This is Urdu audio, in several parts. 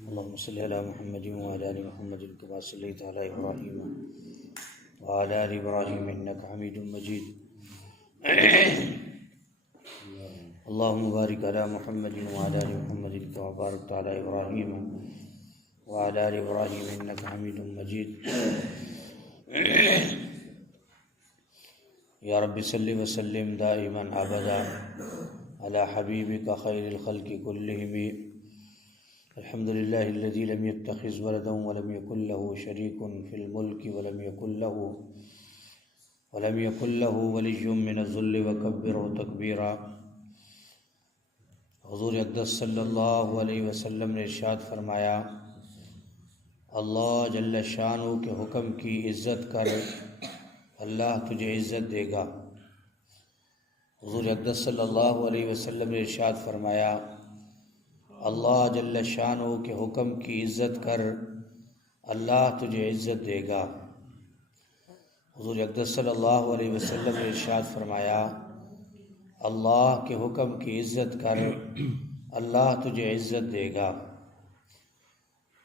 اللهم صل على محمد وعلى ال محمد كما صليت على ابراهيم وعلى ال ابراهيم انك حميد مجيد. اللهم بارك على محمد وعلى ال محمد كما باركت على ابراهيم وعلى ال ابراهيم انك حميد مجيد. يا رب صل وسلم دائما ابدا على حبيبك خير الخلق كلهم. الحمد لله الذي لم يتخذ ولدا ولم يكن له شريك في الملك ولم يكن له ولي من الذل وكبره تكبيرا. حضور اقدس صلی اللہ علیہ وسلم نے ارشاد فرمایا، اللہ جل شانہ کے حکم کی عزت کر، اللہ تجھے عزت دے گا. حضور اقدس صلی اللہ علیہ وسلم نے ارشاد فرمایا، اللہ جل شانہ کے حکم کی عزت کر، اللہ تجھے عزت دے گا. حضور اقدس صلی اللہ علیہ وسلم نے ارشاد فرمایا، اللہ کے حکم کی عزت کر، اللہ تجھے عزت دے گا.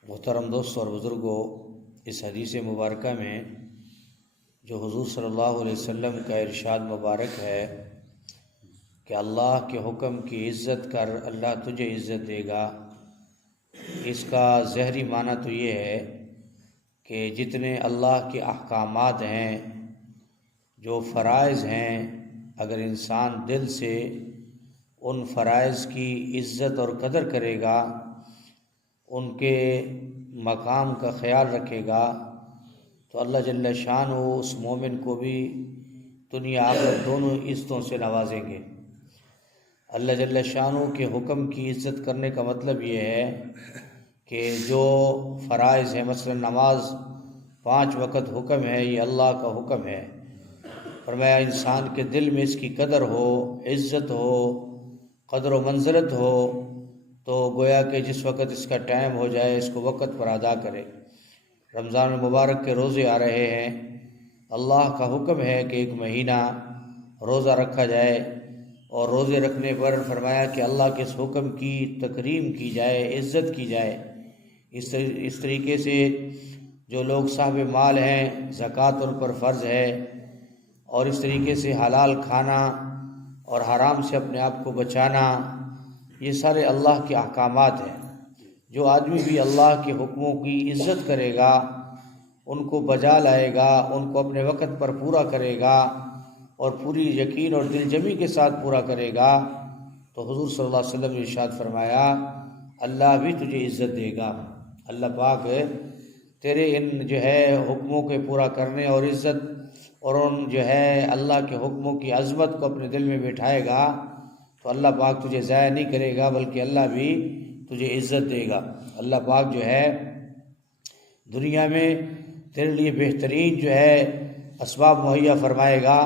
محترم دوستوں اور بزرگوں، اس حدیث مبارکہ میں جو حضور صلی اللہ علیہ وسلم کا ارشاد مبارک ہے کہ اللہ کے حکم کی عزت کر، اللہ تجھے عزت دے گا، اس کا ظاہری معنی تو یہ ہے کہ جتنے اللہ کے احکامات ہیں، جو فرائض ہیں، اگر انسان دل سے ان فرائض کی عزت اور قدر کرے گا، ان کے مقام کا خیال رکھے گا، تو اللہ جل شانہ اس مومن کو بھی دنیا آخرت دونوں عزتوں سے نوازیں گے. اللہ جل شانہ کے حکم کی عزت کرنے کا مطلب یہ ہے کہ جو فرائض ہیں، مثلا نماز 5 وقت حکم ہے، یہ اللہ کا حکم ہے. فرمایا انسان کے دل میں اس کی قدر ہو، عزت ہو، قدر و منزلت ہو، تو گویا کہ جس وقت اس کا ٹائم ہو جائے اس کو وقت پر ادا کرے. رمضان المبارک کے روزے آ رہے ہیں، اللہ کا حکم ہے کہ 1 مہینہ روزہ رکھا جائے، اور روزے رکھنے پر فرمایا کہ اللہ کے اس حکم کی تکریم کی جائے، عزت کی جائے. اس طریقے سے جو لوگ صاحب مال ہیں، زکوٰۃ ان پر فرض ہے، اور اس طریقے سے حلال کھانا اور حرام سے اپنے آپ کو بچانا، یہ سارے اللہ کے احکامات ہیں. جو آدمی بھی اللہ کے حکموں کی عزت کرے گا، ان کو بجا لائے گا، ان کو اپنے وقت پر پورا کرے گا اور پوری یقین اور دل جمی کے ساتھ پورا کرے گا، تو حضور صلی اللہ علیہ وسلم نے ارشاد فرمایا اللہ بھی تجھے عزت دے گا. اللہ پاک تیرے ان جو ہے حکموں کے پورا کرنے اور عزت اور ان جو ہے اللہ کے حکموں کی عظمت کو اپنے دل میں بٹھائے گا، تو اللہ پاک تجھے ضائع نہیں کرے گا، بلکہ اللہ بھی تجھے عزت دے گا. اللہ پاک جو ہے دنیا میں تیرے لیے بہترین جو ہے اسباب مہیا فرمائے گا،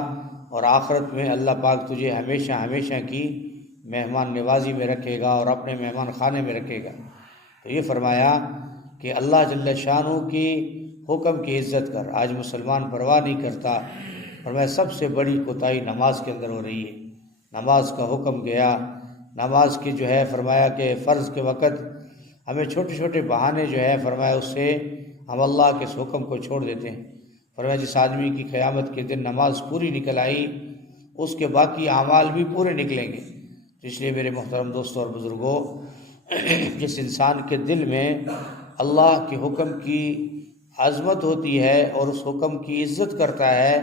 اور آخرت میں اللہ پاک تجھے ہمیشہ ہمیشہ کی مہمان نوازی میں رکھے گا اور اپنے مہمان خانے میں رکھے گا. تو یہ فرمایا کہ اللہ جل شانہ کی حکم کی عزت کر. آج مسلمان پرواہ نہیں کرتا. فرمایا سب سے بڑی کوتاہی نماز کے اندر ہو رہی ہے. نماز کا حکم گیا، نماز کی جو ہے فرمایا کہ فرض کے وقت ہمیں چھوٹے چھوٹے بہانے جو ہے فرمایا اس سے ہم اللہ کے اس حکم کو چھوڑ دیتے ہیں. فرمایا جس آدمی کی قیامت کے دن نماز پوری نکل آئی، اس کے باقی اعمال بھی پورے نکلیں گے. تو اس لیے میرے محترم دوستوں اور بزرگوں، جس انسان کے دل میں اللہ کے حکم کی عظمت ہوتی ہے اور اس حکم کی عزت کرتا ہے،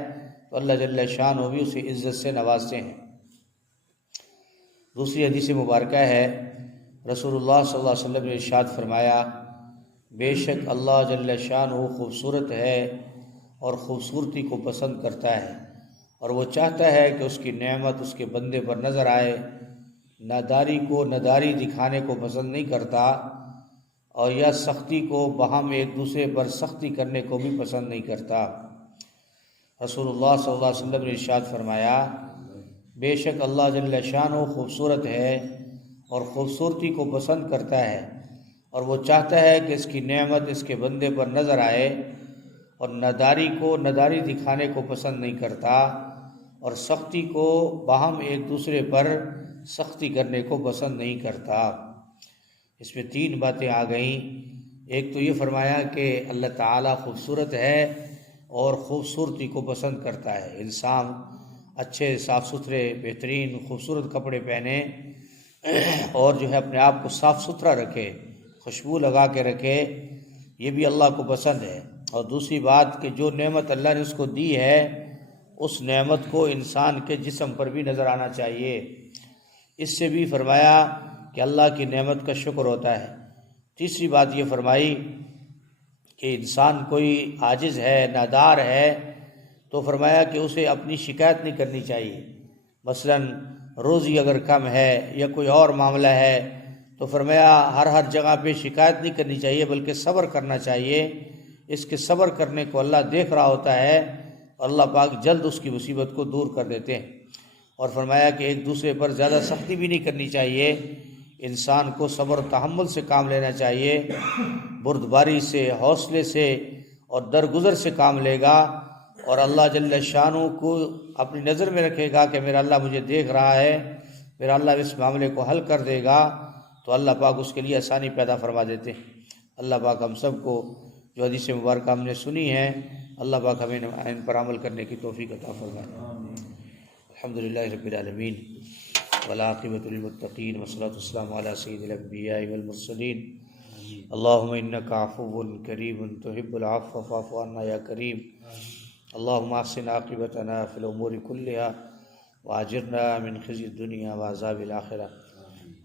تو اللہ جل شانہ بھی اسے عزت سے نوازتے ہیں. دوسری حدیث مبارکہ ہے، رسول اللہ صلی اللہ علیہ وسلم نے ارشاد فرمایا، بے شک اللہ جل شانہ خوبصورت ہے اور خوبصورتی کو پسند کرتا ہے، اور وہ چاہتا ہے کہ اس کی نعمت اس کے بندے پر نظر آئے. ناداری کو ناداری دکھانے کو پسند نہیں کرتا، اور یا سختی کو باہم ایک دوسرے پر سختی کرنے کو بھی پسند نہیں کرتا. رسول اللہ صلی اللہ علیہ وسلم نے ارشاد فرمایا، بے شک اللہ جل شانہ خوبصورت ہے اور خوبصورتی کو پسند کرتا ہے، اور وہ چاہتا ہے کہ اس کی نعمت اس کے بندے پر نظر آئے، اور ناداری کو ناداری دکھانے کو پسند نہیں کرتا، اور سختی کو باہم ایک دوسرے پر سختی کرنے کو پسند نہیں کرتا. اس میں 3 باتیں آ گئیں۔ ایک تو یہ فرمایا کہ اللہ تعالیٰ خوبصورت ہے اور خوبصورتی کو پسند کرتا ہے، انسان اچھے صاف ستھرے بہترین خوبصورت کپڑے پہنے اور جو ہے اپنے آپ کو صاف ستھرا رکھے، خوشبو لگا کے رکھے، یہ بھی اللہ کو پسند ہے۔ اور دوسری بات کہ جو نعمت اللہ نے اس کو دی ہے اس نعمت کو انسان کے جسم پر بھی نظر آنا چاہیے۔ اس سے بھی فرمایا کہ اللہ کی نعمت کا شکر ہوتا ہے۔ تیسری بات یہ فرمائی کہ انسان کوئی عاجز ہے، نادار ہے، تو فرمایا کہ اسے اپنی شکایت نہیں کرنی چاہیے۔ مثلا روزی اگر کم ہے یا کوئی اور معاملہ ہے تو فرمایا ہر جگہ پہ شکایت نہیں کرنی چاہیے بلکہ صبر کرنا چاہیے۔ اس کے صبر کرنے کو اللہ دیکھ رہا ہوتا ہے اور اللہ پاک جلد اس کی مصیبت کو دور کر دیتے ہیں۔ اور فرمایا کہ ایک دوسرے پر زیادہ سختی بھی نہیں کرنی چاہیے، انسان کو صبر و تحمل سے کام لینا چاہیے، بردباری سے، حوصلے سے اور درگزر سے کام لے گا اور اللہ جل شانہ کو اپنی نظر میں رکھے گا کہ میرا اللہ مجھے دیکھ رہا ہے، میرا اللہ اس معاملے کو حل کر دے گا، تو اللہ پاک اس کے لیے آسانی پیدا فرما دیتے ہیں۔ اللہ پاک ہم سب کو جو حدیث مبارکہ ہم نے سنی ہے، اللہ پاک ہمیں ان پر عمل کرنے کی توفیق عطا فرمائے۔ الحمدللہ رب العالمین والعاقبۃ للمتقین والصلاۃ والسلام علی سید الانبیاء والمرسلین۔ اللہم انک عفو کریم تحب العفو فاعف عنا یا کریم۔ اللہم احسن عاقبتنا فی الامور کلہا واجرنا من خزی الدنیا وعذاب الآخرہ۔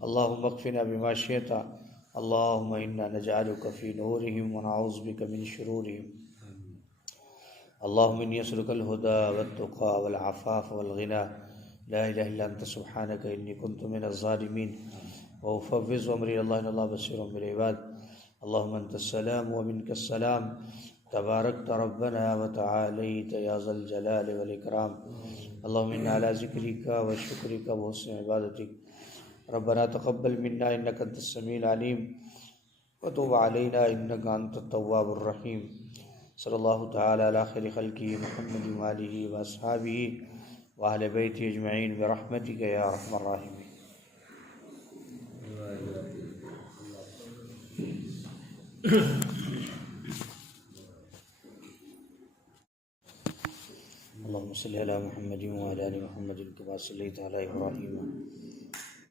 اللہم اکفنا بما شئت، اللہم انا نجعلک فی نورہم ونعوذ بک من شرورہم۔ اللہم انی اسألک الہدی والتقی والعفاف والغنی، لا الہ الا انت سبحانک انی کنت من الظالمین، وافوض امری اللہ ان اللہ بصیر بالعباد۔ اللہم انت السلام ومنک السلام، تبارکت ربنا وتعالیت یا ذا الجلال والاکرام۔ اللہم انا علی ذکرک وشکرک وحسن عبادتک۔ ربنا تقبل منا انک انت السمیع العلیم وتب علینا انک انت التواب الرحیم۔ صلی اللہ تعالی علی خیر خلقہ محمد وآلہ واصحابہ وأہل بیتہ اجمعین برحمتک یا ارحم الراحمین۔ اللہم صلی علی محمد وعلی آل محمد کما صلیت علی ابراہیم